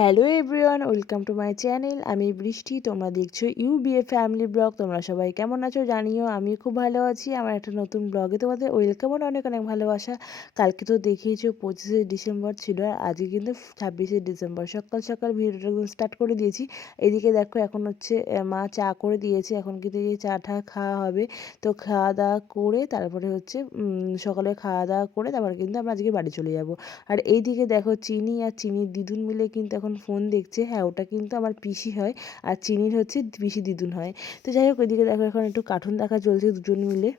Hello everyone, welcome to my channel. আমি বৃষ্টি, তোমরা দেখছো ইউবিএ ফ্যামিলি ব্লগ। তোমরা সবাই কেমন আছো জানিও। আমি খুব ভালো আছি। আমার একটা নতুন ব্লগে তোমাদের ওয়েলকাম আর অনেক অনেক ভালোবাসা। কালকে তো দেখিয়েছো 25শে ডিসেম্বর ছিল, আর আজকে কিন্তু 26শে ডিসেম্বর। সকাল সকাল ভিডিওটা একদম স্টার্ট করে দিয়েছি। এদিকে দেখো এখন হচ্ছে মা চা করে দিয়েছে, এখন কিন্তু এই চা টা খাওয়া হবে। তো খাওয়া দাওয়া করে তারপরে হচ্ছে সকালে খাওয়া দাওয়া করে তারপরে কিন্তু আমরা আজকে বাড়ি চলে যাব। আর এইদিকে দেখো চিনি আর চিনির দিদুন মিলে কিন্তু এখন ফোন দেখছে। হ্যাঁ, ওটা কিন্তু আমার পিসি হয়, আর চিনির হচ্ছে পিসি দিদুন হয়। তো যাই হোক, ওইদিকে দেখো এখন একটু কার্টুন দেখা চলছে দুজন মিলে।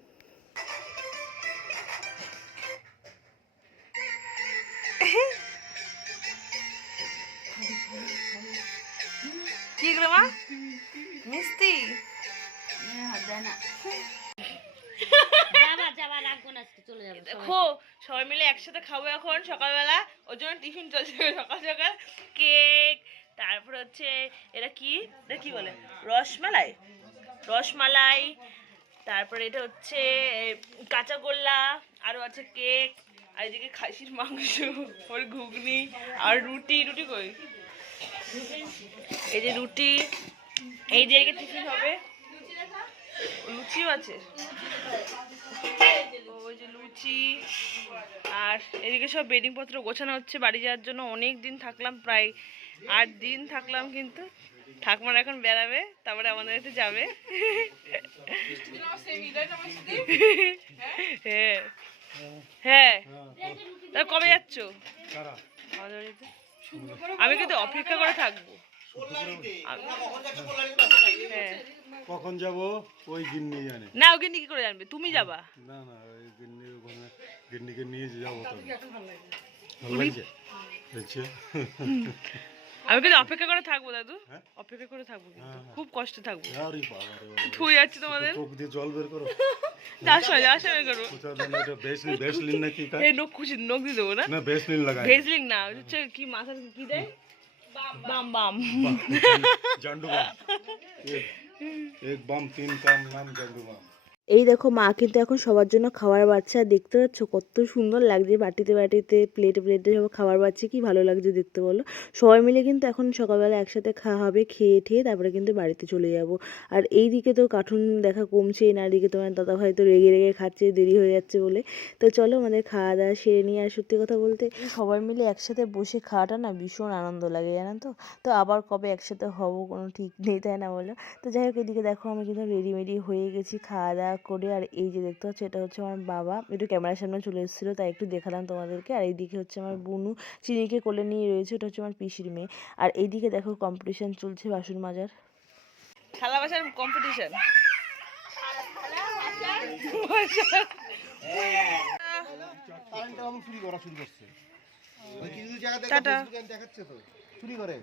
কি গো মা, মিষ্টি দেখো সবাই মিলে একসাথে খাবো এখন সকালবেলা। ওর জন্য টিফিন চলছে সকাল সকাল। কেক, তারপর হচ্ছে এটা কি বলে, রসমালাই। রসমালাই, তারপরে এটা হচ্ছে কাঁচাগোল্লা, আরও আছে কেক, আর এদিকে খাসির মাংস, ওর ঘুগনি, আর রুটি। রুটি কই, এই যে রুটি, এই যে টিফিন হবে। লুচিও আছে, ওই যে লুচি। আর এদিকে সব বেডিং পত্র গোছানো হচ্ছে বাড়ি যাওয়ার জন্য। অনেক দিন থাকলাম, প্রায় 8 দিন থাকলাম, কিন্তু ঠাকুমার এখন বেড়াবে, তারপরে আমাদের বাড়িতে যাবে। হ্যাঁ হ্যাঁ, তা কবে যাচ্ছ আমাদের বাড়িতে? আমি কিন্তু অপেক্ষা করে থাকবো। হ্যাঁ, কখন যাব ওই গিন্নি জানে। না, ও গিন্নি কি করে জানবে? তুমি যাবা? না না, ওই গিন্নি ওখানে গিন্নিকে নিয়ে যাবো তবে। ভালো লাগছে দেখছি। আমি কিন্তু অপেক্ষা করে থাকবো দাদু, হ্যাঁ? অপেক্ষা করে থাকবো, কিন্তু হ্যাঁ, খুব কষ্টে থাকবো। আরে বাবা রে বাবা, থুই যাচ্ছে তোমাদের। চোখ দিয়ে জল বের করো। যাওয়ার সময় করবো। কোথাও যেন এটা বেসলিন না কি কাজ? এই নখ খুশি, নখ দিয়ে দেবো না? না বেসলিন লাগাই। ভেজলিং না, হচ্ছে কি মাথার কি দেয়, বাম বাম। জান্ডু বাম। এক বাম তিন কাম নাম জান্ডু বাম। এই দেখো মা কিন্তু এখন সবার জন্য খাবার বাচ্চা, দেখতে পাচ্ছ কত সুন্দর লাগছে, বাটিতে বাটিতে প্লেটে প্লেটে সব খাবার বাচ্চা, কি ভালো লাগছে দেখতে বলো। সবাই মিলে কিন্তু এখন সকালবেলা একসাথে খাওয়া হবে, খেয়ে ঠেয়ে তারপরে কিন্তু বাড়িতে চলে যাব। আর এই দিকে তো কার্টুন দেখা কমছেই না, এদিকে তোমার দাদা ভাই তো রেগে রেগে খাচ্ছে, দেরি হয়ে যাচ্ছে বলে। তো চলো আমাদের খাওয়া দাওয়া সেরে নিয়ে। আর সত্যি কথা বলতে সবাই মিলে একসাথে বসে খাওয়াটা না ভীষণ আনন্দ লাগে, জানো তো। তো আবার কবে একসাথে হব কোনো ঠিক নেই, তাই না বলো। তো যাই হোক, এদিকে দেখো আমি কিন্তু রেডিমেডি হয়ে গেছি খাওয়া দাওয়া করে। আর এই যে দেখতে পাচ্ছ, এটা হচ্ছে আমার বাবা, একটু ক্যামেরার সামনে চলে এসেছিলো, তাই একটু দেখালাম তোমাদেরকে। আর এইদিকে হচ্ছে আমার বুনু, চিনিকে কোলে নিয়ে রয়েছে, ওটা হচ্ছে আমার পিসির মেয়ে। আর এইদিকে দেখো কম্পিটিশন চলছে বাসন মাজার, থালা বাসার কম্পিটিশন। চুরি করে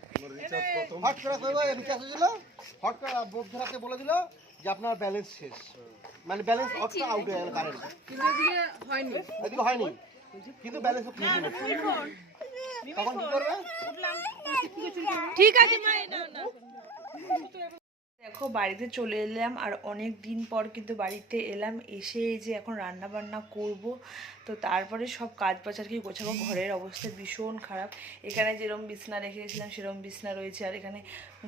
হট করে রিচার্জ হয়েছিল, হট করে মধ্যরাতে বলে দিল যে আপনার ব্যালেন্স শেষ, মানে ব্যালেন্স অফটা আউট হয়ে গেল কারেন্ট, কিন্তু এদিকে হয়নি কিন্তু ব্যালেন্স তখন কি করবে? ঠিক আছে মা, দেখো বাড়িতে চলে এলাম। আর অনেক দিন পর কিন্তু বাড়িতে এলাম, এসে এই যে এখন রান্না বান্না করব। তো তারপরে সব কাজ বাজ আর কি গোছাবো। ঘরের অবস্থা ভীষণ খারাপ, এখানে যেরকম বিছনা রেখে গেছিলাম সেরকম বিছনা রয়েছে, আর এখানে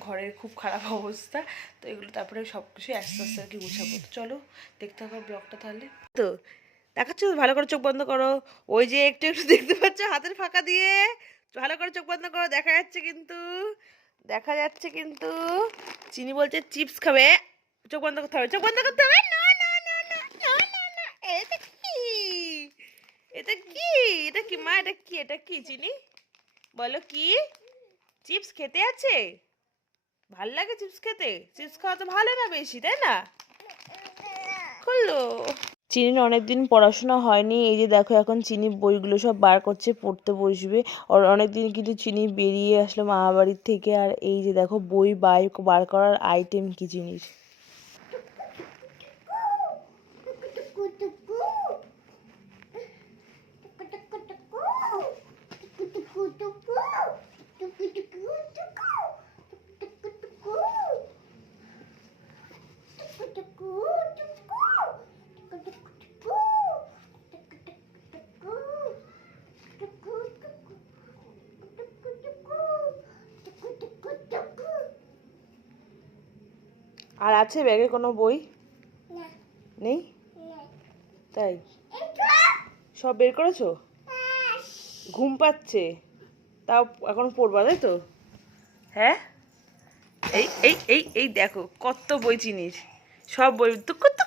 ঘরের খুব খারাপ অবস্থা। তো এগুলো তারপরে সব কিছু আস্তে আস্তে আর কি গোছাবো। তো চলো দেখতে হবে ব্লগটা তাহলে। তো দেখাচ্ছ, ভালো করে চোখ বন্ধ করো। ওই যে একটু একটু দেখতে পাচ্ছ হাতের ফাঁকা দিয়ে, ভালো করে চোখ বন্ধ করো, দেখা যাচ্ছে কিন্তু, দেখা যাচ্ছে কিন্তু। চিনি বলছে চিপস খাবে, চোখ বন্ধ করতে হবে, চোখ বন্ধ করতে হবে। না না না না না না না, এটা কি, এটা কি, এটা কি মা, এটা কি, এটা কি চিনি বলো কি? চিপস খেতে আছে, ভাল লাগে চিপস খেতে? চিপস খাওয়া তো ভালো না বেশি, তাই না? খুললো। চিনির অনেকদিন পড়াশোনা হয়নি, এই যে দেখো এখন চিনি বইগুলো সব বার করছে, পড়তে বসবে। আর অনেকদিন কিন্তু চিনি বেরিয়ে আসলো মামা বাড়ির থেকে। আর এই যে দেখো বই বার করার আইটেম কি জিনিস। আর আছে ব্যাগে কোনো বই? নেই? তাই সব বের করেছো? ঘুম পাচ্ছে তাও এখন পড়বা, তাই তো? হ্যাঁ, এই এই এই এই দেখো কত বই চিনিস, সব বই টুকু টুকু